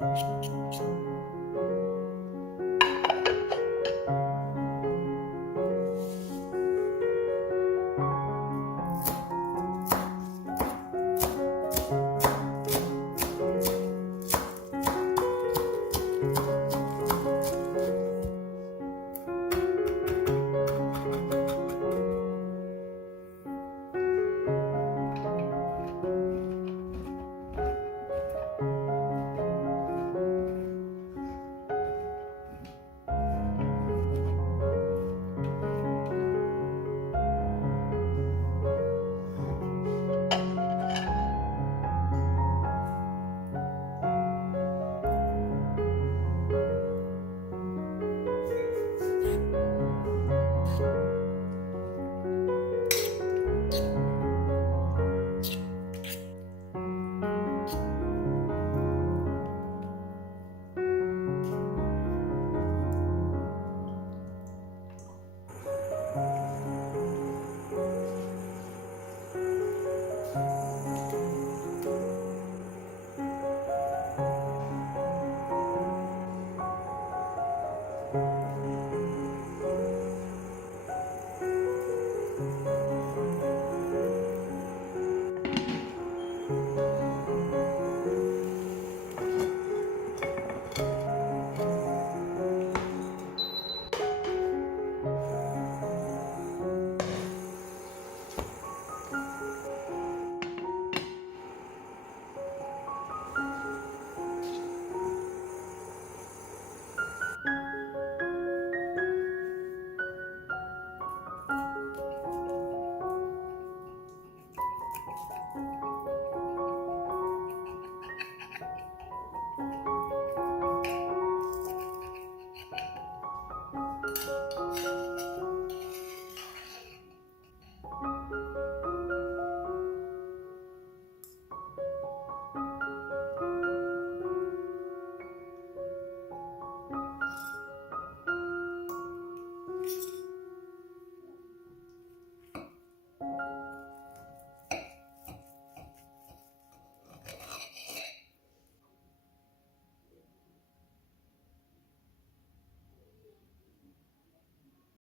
嗯。Bye.